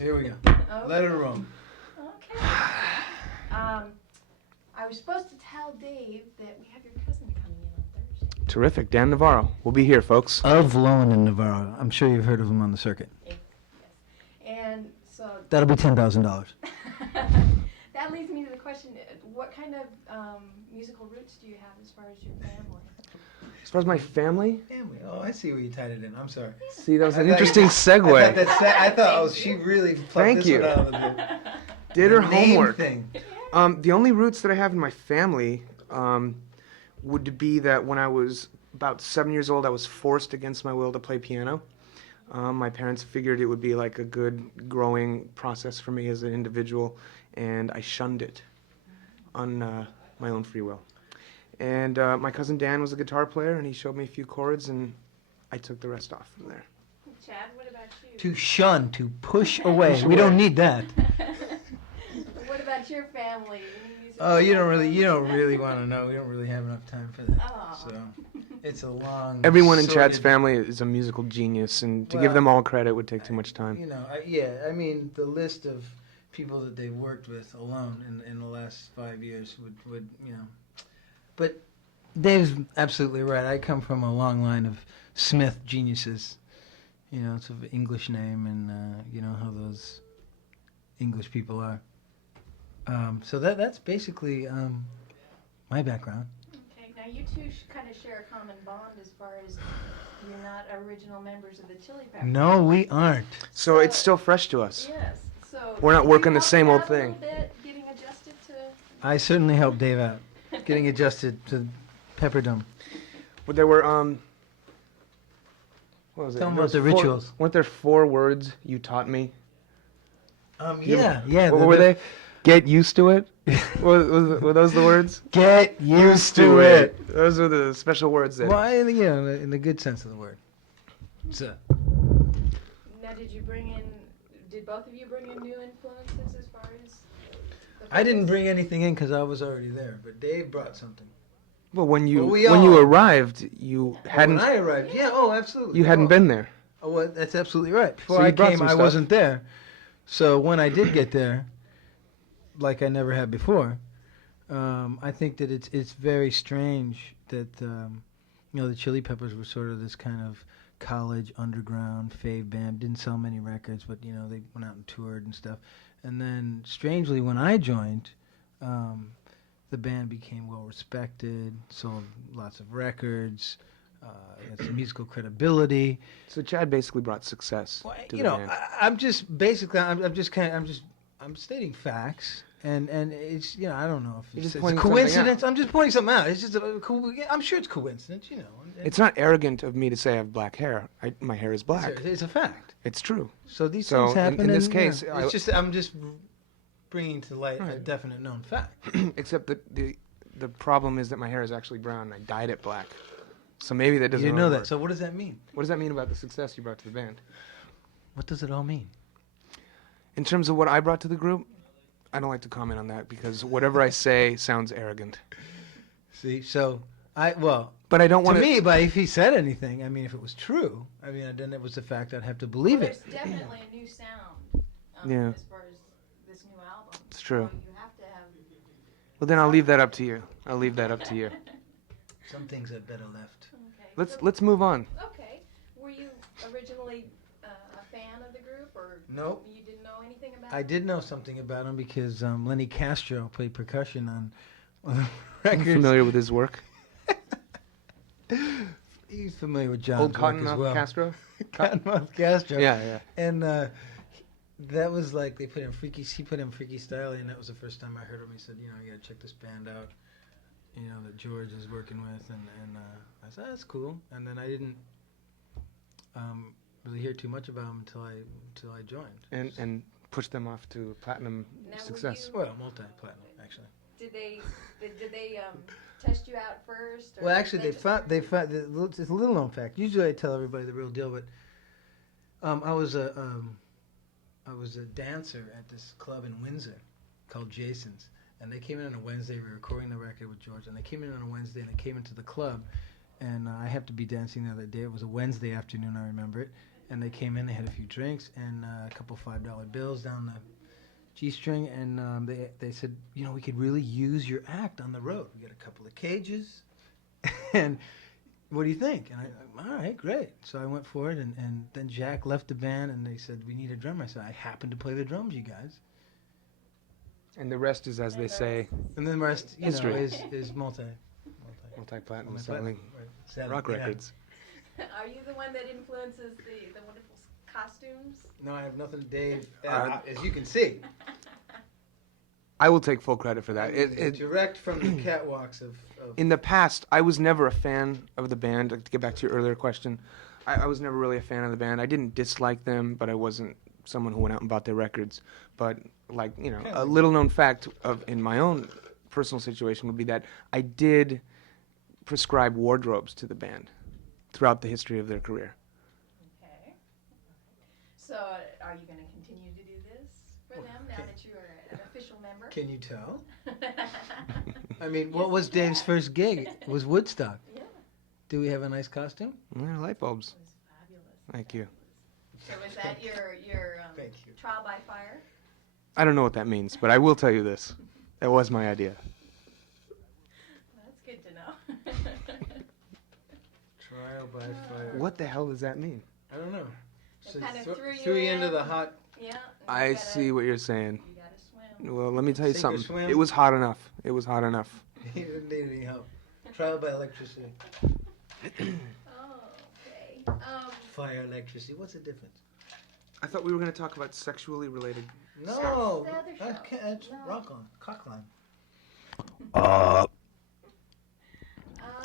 Here we go. Okay. Let her roll. Okay. I was supposed to tell Dave that we have your cousin coming in on Thursday. Terrific. Dan Navarro. We'll be here, folks. Of Lowen and Navarro. I'm sure you've heard of him on the circuit. Yes. And so... That'll be $10,000. That leads me to the question, what kind of musical roots do you have as far as your family? As far as my family? Family. Oh, I see where you tied it in. I'm sorry. See, that was an interesting segue. I thought, oh, she really plucked this one out of the book. Did her Name homework. Thing. The only roots that I have in my family would be that when I was about 7 years old, I was forced against my will to play piano. My parents figured it would be like a good growing process for me as an individual, and I shunned it on my own free will. And my cousin Dan was a guitar player, and he showed me a few chords, and I took the rest off from there. Chad, what about you? To shun, to push away. We don't need that. What about your family? Oh, you don't really want to know. We don't really have enough time for that. Oh. So it's a long. Everyone in Chad's sordid- family is a musical genius, and to give Well, them all credit would take too much time. You know, I mean, the list of people that they've worked with alone in the last 5 years would you know. But Dave's absolutely right. I come from a long line of Smith geniuses. You know, it's an English name, and you know how those English people are. So that's basically my background. Okay, now you two kind of share a common bond as far as you're not original members of the Chili Peppers. No, we aren't. So it's still fresh to us. Yes. So We're not did working you the same help old out a thing. little bit, getting adjusted to... I certainly helped Dave out, getting adjusted to Pepperdome. But there were what was it? Tell 'em There about the was rituals. Weren't there 4 words you taught me? Yeah. What were they? Get used to it? were those the words? Get used to it. Those are the special words that. Well, you know, in the good sense of the word. So. Now, did both of you bring in new influences as far as... I didn't bring anything in because I was already there, but Dave brought something. Well, when you Well, we when you all- arrived, you hadn't When I arrived, yeah, oh, absolutely. you hadn't been there. Oh, well, that's absolutely right. Before So you I brought came, some I stuff. wasn't there. So when I did get there, like I never had before, I think that it's very strange that you know, the Chili Peppers were sort of this kind of college underground fave band. Didn't sell many records, but you know, they went out and toured and stuff. And then strangely, when I joined, the band became well respected, sold lots of records, had some musical credibility. So Chad basically brought success Well, to you the know, band. I'm just basically, I'm stating facts, and it's, you know, I don't know if You're it's just a pointing something coincidence. out. I'm just pointing something out. It's just I'm sure it's coincidence, you know. It's not arrogant of me to say I have black hair. My hair is black. It's a fact. It's true. So these So, things happen. in this and, you know, case, it's just I'm just bringing to light a Right. definite known fact. Except that the problem is that my hair is actually brown and I dyed it black. So maybe that You doesn't didn't know really that. work. So what does that mean? What does that mean about the success you brought to the band? What does it all mean? In terms of what I brought to the group, I don't like to comment on that because whatever I say sounds arrogant. See, so But I don't to want me, but if he said anything, I mean, if it was true, I mean, then it was the fact I'd have to believe Well, it. there's definitely a new sound Yeah. as far as this new album. It's true. So you have to have... Well, then I'll leave that up to you. I'll leave that up to you. Some things I'd better left. Okay. Let's move on. Okay. Were you originally a fan of the group, or Nope. you didn't know anything about I it? did know something about him because Lenny Castro played percussion on the I'm records. familiar with his work. He's familiar with John's Old work as Cottonmouth well. Castro? Cottonmouth Castro. Yeah. And that was like he put in Freaky Style, and that was the first time I heard him. He said, you know, you gotta check this band out, you know, that George is working with, and I said, that's cool. And then I didn't really hear too much about him until I joined. And push them off to platinum Now, were success. Well, multi-platinum actually. Did they test you out first? Or Well, actually, just- they found. It's a little known fact. Usually, I tell everybody the real deal, but I was a dancer at this club in Windsor called Jason's, and they came in on a Wednesday. We were recording the record with George, and they came in on a Wednesday, and they came into the club, and I happened to be dancing the other day. It was a Wednesday afternoon, I remember it, and they came in. They had a few drinks and a couple $5 bills down the G-string, and they said, you know, we could really use your act on the road. We got a couple of cages, and what do you think? And all right, great. So I went for it, and then Jack left the band, and they said, we need a drummer. I said, I happen to play the drums, you guys. And the rest is, as they say, And then the rest, you know, history. is multi-platinum multi-platinum, selling rock records. Are you the one that influences the wonderful costumes? No, I have nothing, Dave. As you can see, I will take full credit for that. direct from the catwalks of In the past, I was never a fan of the band. To get back to your earlier question, I was never really a fan of the band. I didn't dislike them, but I wasn't someone who went out and bought their records. But, like, you know, a little-known fact in my own personal situation would be that I did prescribe wardrobes to the band throughout the history of their career. Okay. So are you going to continue to do this for them now that you are an official member? Can you tell? I mean, what was Dave's first gig? It was Woodstock. Yeah. Do we have a nice costume? Yeah, light bulbs. It was fabulous. Thank you. So was that your Thank you. trial by fire? I don't know what that means, but I will tell you this. That was my idea. Well, that's good to know. Trial by fire. What the hell does that mean? I don't know. It So kinda threw you threw you into in. the hot. Yeah. I see what you're saying. You gotta swim. Well, let me tell you Sink or something. swim? It was hot enough. It was hot enough. He didn't need any help. Trial by electricity. Oh, okay. Fire, electricity. What's the difference? I thought we were going to talk about sexually related. No, the other show. that's No. rock on. Cockline. Let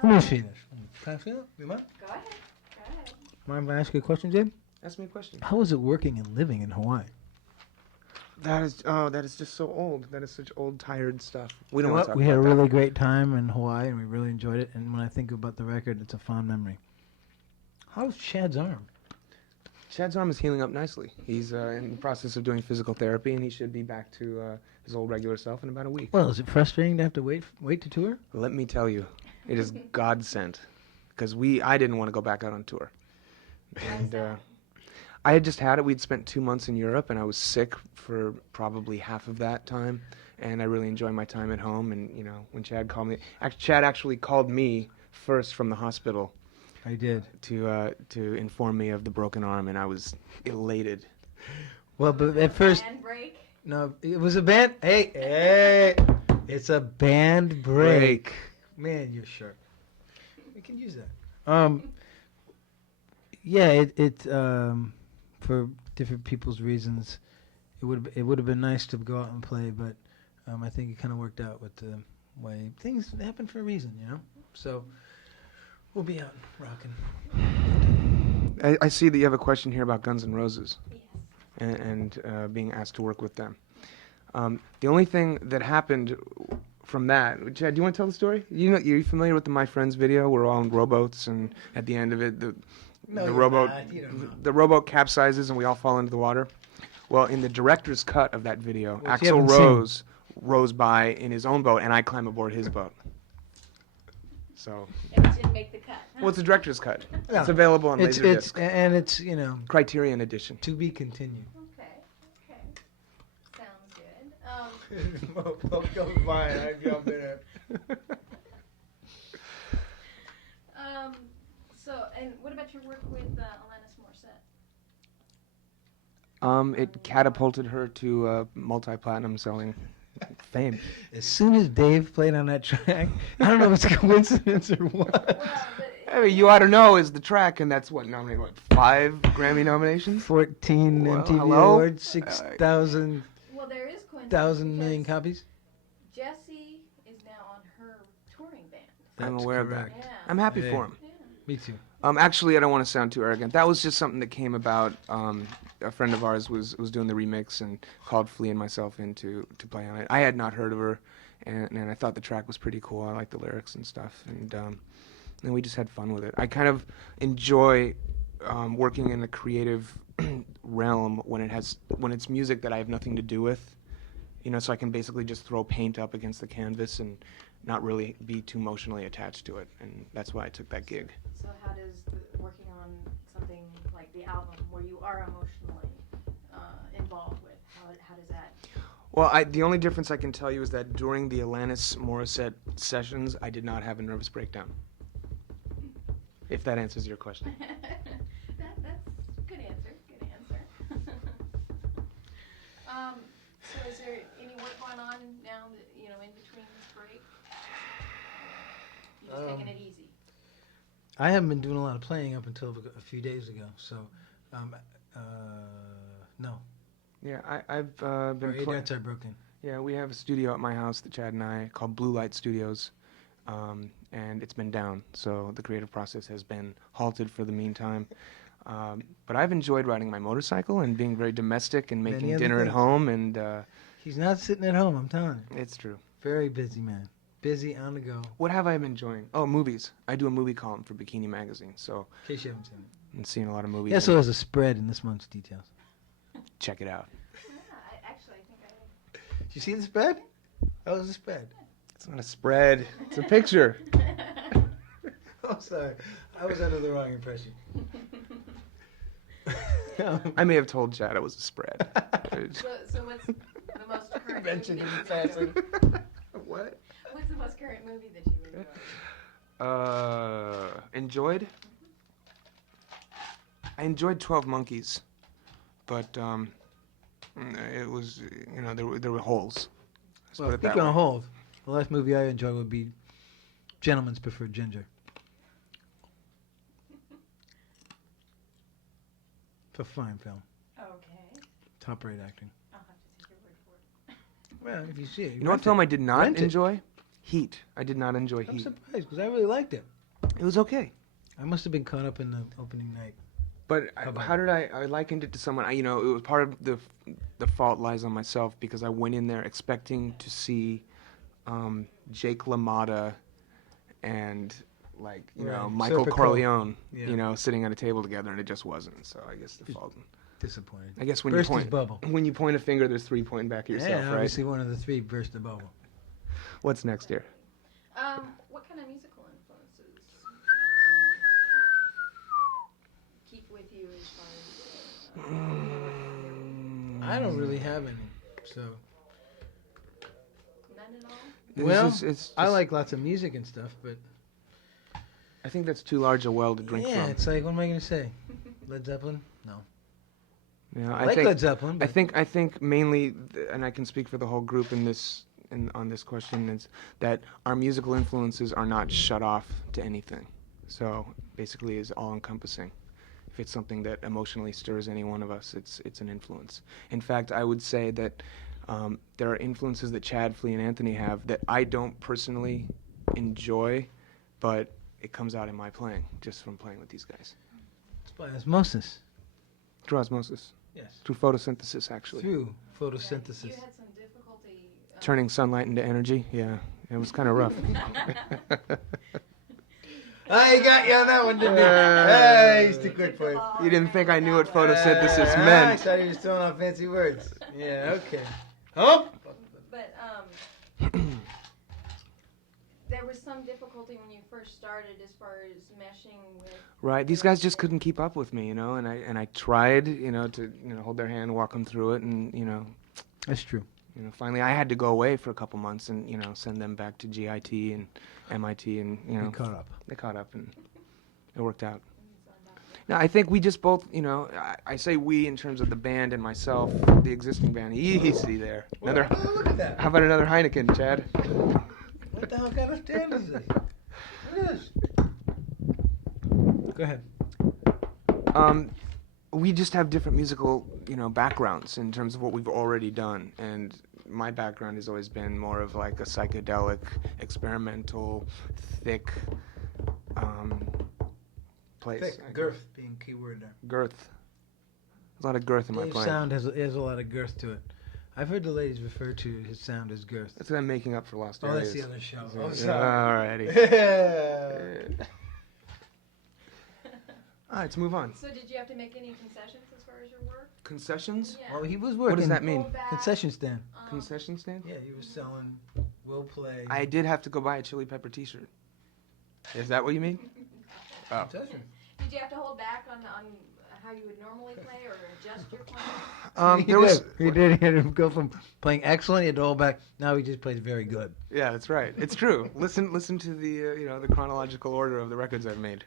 me um, see this. Can I see it? You mind? Go ahead. Go ahead. Mind if I ask you a question, Jim? Ask me a question. How is it working and living in Hawaii? That is just so old. That is such old, tired stuff. We don't You know want what? to talk We had a about really great time in Hawaii, and we really enjoyed it. And when I think about the record, it's a fond memory. How's Chad's arm? that. Chad's arm is healing up nicely. He's in the process of doing physical therapy, and he should be back to his old regular self in about a week. Well, is it frustrating to have to wait to tour? Let me tell you, it is God sent, because I didn't want to go back out on tour, and I had just had it. We'd spent 2 months in Europe, and I was sick for probably half of that time, and I really enjoyed my time at home. And you know, when Chad called me, Chad actually called me first from the hospital I did. to inform me of the broken arm, and I was elated. Well, but at first, Band break. no, it was a band. Hey, it's a band break. Man, you're sharp. We can use that. Yeah, it for different people's reasons, it would have been nice to go out and play, but I think it kind of worked out with the way things happen for a reason, you know. So we'll be out rocking. I see that you have a question here about Guns N' Roses Yes. and being asked to work with them. The only thing that happened from that, Chad, do you want to tell the story? You're familiar with the My Friends video? We're all in rowboats, and at the end of it, the rowboat capsizes and we all fall into the water. Well, in the director's cut of that video, Which you Axl haven't Rose rows by in his own boat, and I climb aboard his boat. So, It didn't make the cut. well, it's a director's cut. Yeah. It's available on It's Laserdisc. and it's Criterion edition. to be continued. Okay. Sounds good. Fine, I jumped in it. So, and what about your work with Alanis Morissette? It catapulted her to multi-platinum selling fame. As soon as Dave played on that track, I don't know if it's a coincidence or what. I mean, You Ought to Know is the track, and that's nominated 5 Grammy nominations? 14 Well, MTV hello? awards, 6,000 Well, there is coincidence. million because copies. Jessie is now on her touring band. I'm That's aware correct. of that. Yeah. I'm happy Hey. for him. Yeah. Me too. Actually, I don't want to sound too arrogant. That was just something that came about. A friend of ours was doing the remix and called Flea and myself in to play on it. I had not heard of her, and I thought the track was pretty cool. I liked the lyrics and stuff, and we just had fun with it. I kind of enjoy working in the creative realm when it's music that I have nothing to do with, you know, so I can basically just throw paint up against the canvas and not really be too emotionally attached to it, and that's why I took that gig. So how does working on something like the album, where you are emotionally involved with, how does that? Well, the only difference I can tell you is that during the Alanis Morissette sessions, I did not have a nervous breakdown. If that answers your question. That's good answer. Good answer. So is there any work going on now that in between this break? You just taking it easy. I haven't been doing a lot of playing up until a few days ago, so no. Yeah, I've been Our 8 nights are broken. Yeah, we have a studio at my house, that Chad and I, called Blue Light Studios, and it's been down, so the creative process has been halted for the meantime. But I've enjoyed riding my motorcycle and being very domestic and Many making other dinner at things. home, and He's not sitting at home, I'm telling you. it's true. Very busy man. Busy, on the go. What have I been enjoying? Oh, movies. I do a movie column for Bikini Magazine, so In case you haven't seen it. I'm seeing a lot of movies. He also and has a spread in this month's details. check it out. I think I. Did you see the spread? That was a spread. It's not a spread. It's a picture. Oh, sorry. I was under the wrong impression. I may have told Chad it was a spread. So what's the most current Mentioned movie? in passing. What? What's the most current movie that you enjoy? Enjoyed? I enjoyed 12 Monkeys, but it was, there were holes. Let's Well, put it that speaking way. on hold, the last movie I enjoyed would be Gentleman's Preferred Ginger. It's a fine film. Okay. Top-rate acting. I'll have to take your word for it. Well, if you see it. You know what film I did not Rent it. enjoy? Heat. I did not enjoy I'm Heat. surprised because I really liked it. It was okay. I must have been caught up in the opening night. But about how did I likened it to someone, it was part of the fault lies on myself because I went in there expecting to see Jake LaMotta and Right. Michael Serpico. Corleone, Yeah. sitting at a table together, and it just wasn't. So I guess the fault. Disappointed. I guess when Burst you his point bubble. when you point a finger, there's 3 pointing back at yourself, Yeah, right? obviously one of the three burst the bubble. What's next here? What kind of musical influences do you keep with you as far as? I don't really have any, so. None at all. Well, it's I like lots of music and stuff, but I think that's too large a well to drink yeah, from. it's like, what am I going to say? Led Zeppelin? No. Yeah, I like Led Zeppelin, I but think mainly, and I can speak for the whole group on this question, is that our musical influences are not shut off to anything. So basically, is all encompassing. If it's something that emotionally stirs any one of us, it's an influence. In fact, I would say that there are influences that Chad, Flea, and Anthony have that I don't personally enjoy, but it comes out in my playing just from playing with these guys. it's by osmosis. Through osmosis, Yes. through photosynthesis, actually. Through You photosynthesis. had some difficulty. Turning sunlight into energy, yeah, it was kind of rough. I got you on that one, didn't he? He's too quick for you. You didn't think I knew what photosynthesis I meant. thought he was throwing out fancy words. Yeah, okay. Oh! But there was some difficulty when you first started as far as meshing with. Right, these guys just couldn't keep up with me, and I tried, to hold their hand, walk them through it, and That's true. finally I had to go away for a couple months and send them back to GIT and MIT, and Be caught up. they caught up and it worked out. Now I think we just both, I say we in terms of the band and myself, the existing band. Easy there. Another. Oh, look at that. How about another Heineken, Chad? What the hell kind of stand is this? Look at this. Go ahead. We just have different musical, backgrounds in terms of what we've already done. And my background has always been more of like a psychedelic, experimental, thick place. Thick, girth being key word there. Girth. There's a lot of girth in my Dave's playing. sound has a lot of girth to it. I've heard the ladies refer to his sound as girth. That's what I'm making up for lost Oh, areas. that's the other show. Yeah. Oh, sorry. Alrighty. Yeah. All right, let's move on. So did you have to make any concessions as far as your work? Concessions? Yeah. Oh, he was working. What does that mean? Pull back, Concession stand. Concession stand? Yeah, he was selling we'll play. I did have to go buy a Chili Pepper T-shirt. Is that what you mean? Oh. Did you have to hold back on how you would normally play or adjust your playing? He did. He had to go from playing excellent, he had to hold back. Now he just plays very good. Yeah, that's right. It's true. Listen to the the chronological order of the records I've made.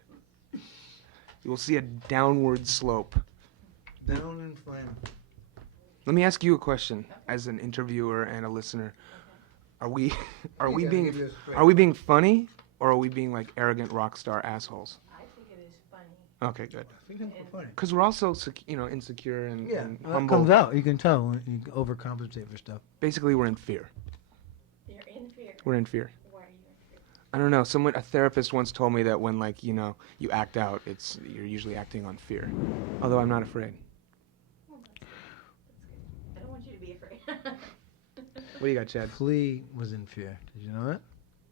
You will see a downward slope. Down in flame. Let me ask you a question, as an interviewer and a listener. Are we being funny, or are we being like arrogant rock star assholes? I think it is funny. Okay, good. I think we're funny. Because we're also insecure and It humble. comes out. You can tell when you overcompensate for stuff. Basically, we're in fear. You're in fear. We're in fear. Why are you in fear? I don't know. A therapist once told me that when you act out, you're usually acting on fear. Although I'm not afraid. Well, that's good. I don't want you to be afraid. What do you got, Chad? Flea was in fear. Did you know that?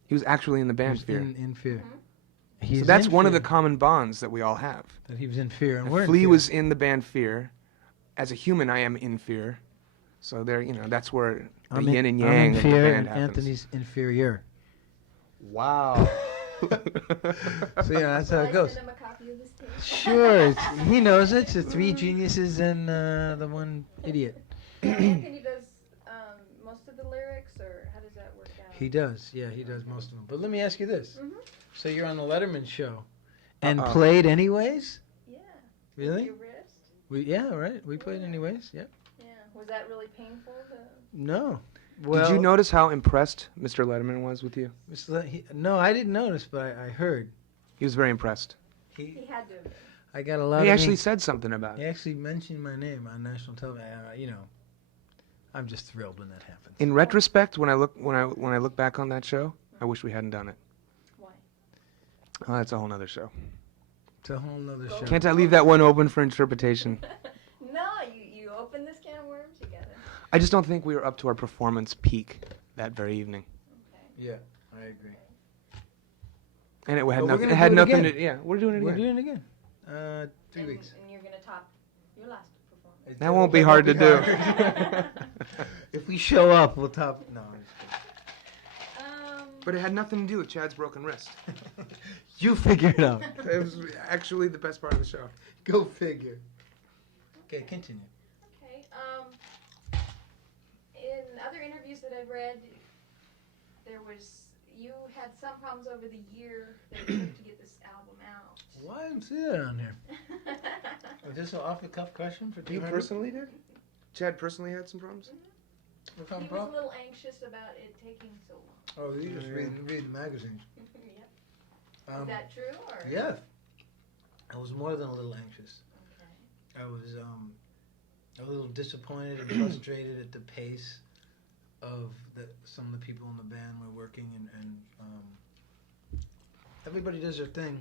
He was actually in the He band was Fear. in fear. Mhm. So that's one of the common bonds that we all have. That he was in fear, and If we're in Flea fear. was in the band Fear. As a human, I am in fear. So that's where the yin and yang I'm in of fear, the band and happens. Anthony's inferior. Wow. So yeah, that's how it goes. Send him a copy of this tape. Sure, he knows it. It's the three geniuses and the one idiot. Anthony does most of the lyrics, or how does that work out? He does, yeah, he does most of them. But let me ask you this: Mhm. so you're on the Letterman show, and Uh-oh. played anyways? Yeah. Really? Your wrist? Yeah, right. We played anyways. Yeah. Yeah. Was that really painful? No. Well, Did you notice how impressed Mr. Letterman was with you? no, I didn't notice, but I heard. He was very impressed. He had to. Have been. I got a lot He of. actually said something about He it. actually mentioned my name on national television. I'm just thrilled when that happens. In retrospect, when I look back on that show, I wish we hadn't done it. Why? Oh, that's a whole nother show. It's a whole nother show. Can't I leave that one open for interpretation? No, you open this can of worms. You gotta. I just don't think we were up to our performance peak that very evening. Okay. Yeah, I agree. And it had But we're nothing. gonna It had do it nothing again. to. Yeah, we're doing it We're again. doing it again. 3 weeks. And you're gonna top your last performance. That won't be hard to do. If we show up, we'll top. No. I'm just But it had nothing to do with Chad's broken wrist. kidding. You figure it out. It was actually the best part of the show. Go figure. Okay, continue. Okay. In other interviews that I've read, you had some problems over the year that it took to get this album out. Why didn't see that on here? Is this an off-the-cuff question for You 200? personally did? Chad personally had some problems? What He kind of was a problem? little anxious about it taking so long. Oh, you just read the magazines. Yep. Is that true? Or? Yeah. I was more than a little anxious. Okay. I was a little disappointed and frustrated at the pace of some of the people in the band were working, and everybody does their thing,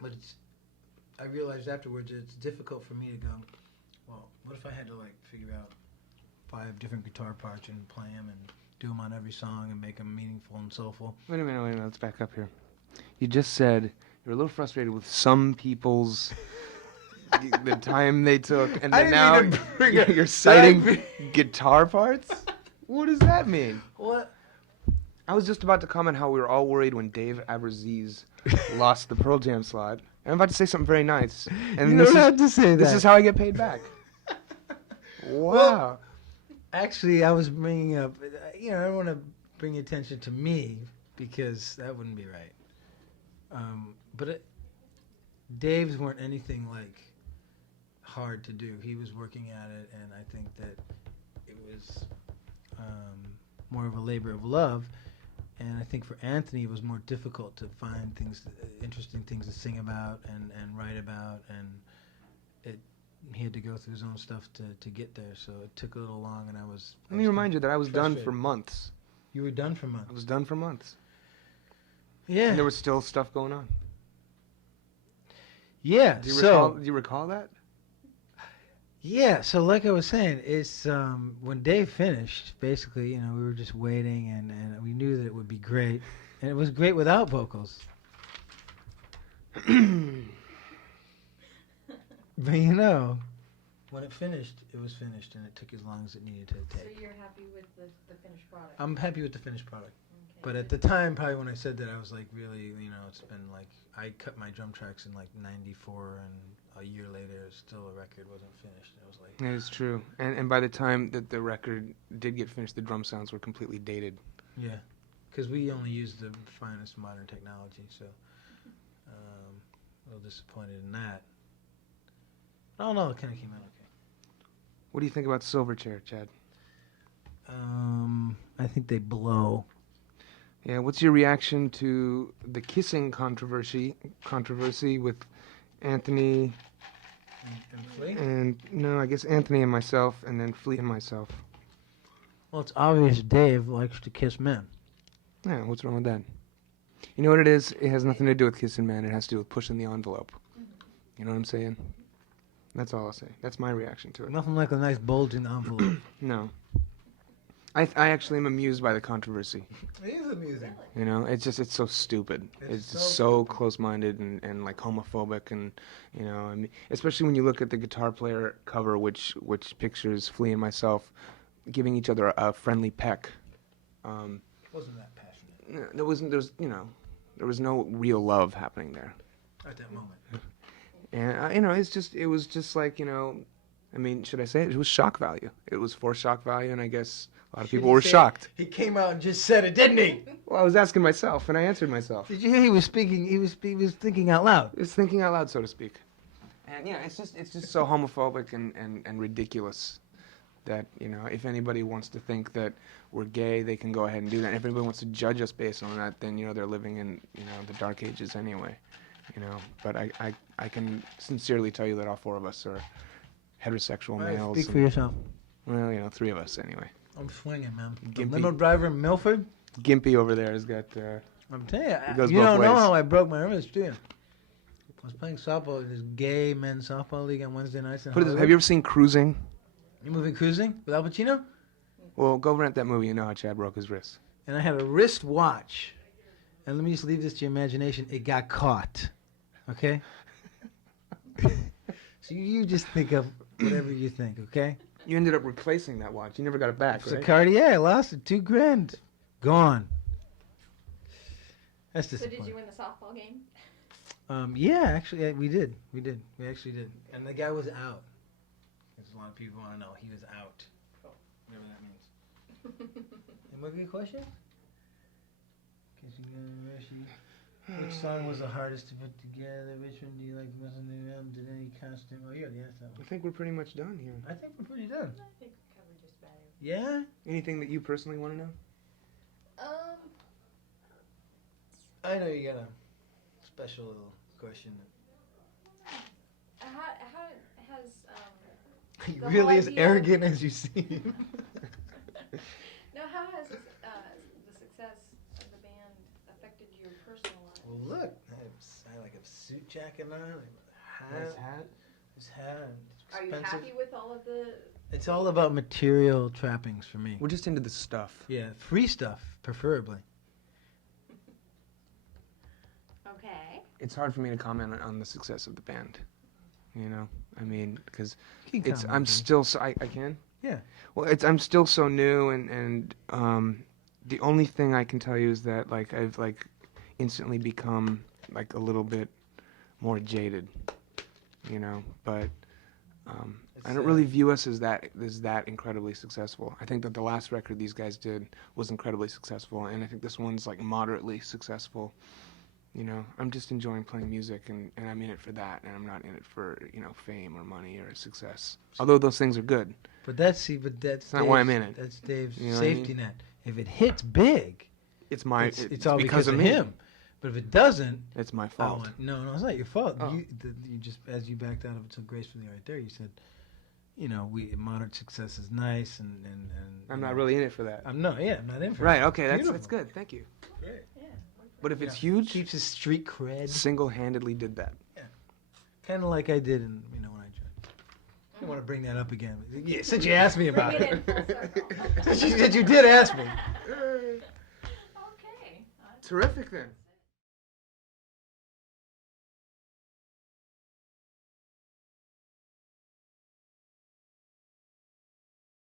but I realized afterwards it's difficult for me to go, well, what if I had to figure out 5 different guitar parts and play them and do them on every song and make them meaningful and soulful? Wait a minute, let's back up here. You just said you're a little frustrated with some people's the time they took, and then now you're citing guitar parts? What does that mean? What? I was just about to comment how we were all worried when Dave Aberziz lost the Pearl Jam slot. And I'm about to say something very nice. And You don't have to say that. This is how I get paid back. Wow. Well, actually, I was bringing up, I don't want to bring attention to me because that wouldn't be right. But Dave's weren't anything hard to do. He was working at it, and I think that it was more of a labor of love. And I think for Anthony, it was more difficult to find interesting things to sing about and write about, and he had to go through his own stuff to get there. So it took a little long, and I was. Let me remind you that I was done frustrated. for months. You were done for months. I was done for months. Yeah. And there was still stuff going on. Yeah. Do you recall that? Yeah, so like I was saying, it's when Dave finished, basically, we were just waiting, and we knew that it would be great, and it was great without vocals. But when it finished, it was finished, and it took as long as it needed to So take. you're happy with the finished product? I'm happy with the finished product. Okay. But at the time, probably when I said that, I was like, really, it's been like, I cut my drum tracks in like 94, and a year later, still a record wasn't finished. It was like, That is true. And by the time that the record did get finished, the drum sounds were completely dated. yeah, because we only used the finest modern technology, so a little disappointed in that. I don't know, it kind of came out okay. What do you think about Silverchair, Chad? I think they blow. Yeah, what's your reaction to the kissing controversy with Anthony And Flea? and no, I guess Anthony and myself, and then Flea and myself. Well, it's obvious Dave likes to kiss men. Yeah, what's wrong with that? You know what it is? It has nothing to do with kissing man. It has to do with pushing the envelope. You know what I'm saying? That's all I'll say. That's my reaction to it. Nothing like a nice bulging envelope. No. I actually am amused by the controversy. It is amusing. You know, it's so stupid. It's just so close-minded and like homophobic, and I mean, especially when you look at the Guitar Player cover, which pictures Flea and myself giving each other a friendly peck. Wasn't that passionate There was no real love happening there. at that moment. And it was just like, I mean, should I say it? It was shock value. It was for shock value, and I guess a lot of people were shocked. He came out and just said it, didn't he? Well, I was asking myself, and I answered myself. Did you hear he was speaking? He was thinking out loud. It's thinking out loud, so to speak. And it's just so homophobic and ridiculous that if anybody wants to think that we're gay, they can go ahead and do that. If anybody wants to judge us based on that, then they're living in the dark ages anyway. But I can sincerely tell you that all four of us are heterosexual males. Speak for yourself. Well, three of us anyway. I'm swinging, man. The Gimpy. limo driver in Milford. Gimpy over there has got. I'm telling you, It goes you both don't know ways. how I broke my wrist, do you? I was playing softball in this gay men's softball league on Wednesday nights. In Hollywood. Have you ever seen Cruising? You movie Cruising with Al Pacino? Well, go rent that movie. You know how Chad broke his wrist. And I had a wrist watch. And let me just leave this to your imagination. It got caught. Okay? So you just think of whatever you think, okay? You ended up replacing that watch. You never got it back, It's a right? Cartier. I lost it. $2,000. Gone. That's So disappointing. did you win the softball game? Yeah, actually, we did. We actually did. And the guy was out. Because a lot of people want to know. He was out. Whatever that means. Any more good questions? Which song was the hardest to put together? Which one do you like most of the album? Did any costume? Oh, yeah, that's that I one. think we're pretty much done here. I think we're pretty done. I think we covered just about it. Yeah? Anything that you personally want to know? I know you got a special little question. How has He The really whole is idea- arrogant as you seem. no, how has the success of the band affected your personal life? Well, look, I like a suit jacket on, a Nice hat. hat. This hat. It's Are you expensive. happy with all of the? It's all about material trappings for me. We're just into the stuff. Yeah, free stuff, preferably. Okay. It's hard for me to comment on the success of the band. I mean, because You can it's comment, I'm Jimmy. still so I can. Yeah. Well, I'm still so new, and the only thing I can tell you is that like I've like instantly become like a little bit more jaded, But I don't really view us as that incredibly successful. I think that the last record these guys did was incredibly successful, and I think this one's like moderately successful. I'm just enjoying playing music, and I'm in it for that, and I'm not in it for fame or money or success. Although those things are good. But that's not why I'm in it. That's Dave's You know what I safety mean? net. If it hits big, It's my it's all because of me. him. But if it doesn't, It's my fault. no, it's not your fault. Oh. You just, as you backed out of it so gracefully right there, you said, modern success is nice, and I'm not really in it for that. I'm not in for Right. it. Okay. That's Beautiful. good. Thank you. Great. Yeah. But if it's Yeah. huge, Keeps his street cred. single-handedly did that. Kind of like I did when I joined. I don't want to bring that up again. Yeah, since you asked me about Bring it in it. full circle. Since you did ask me. Okay. Terrific then.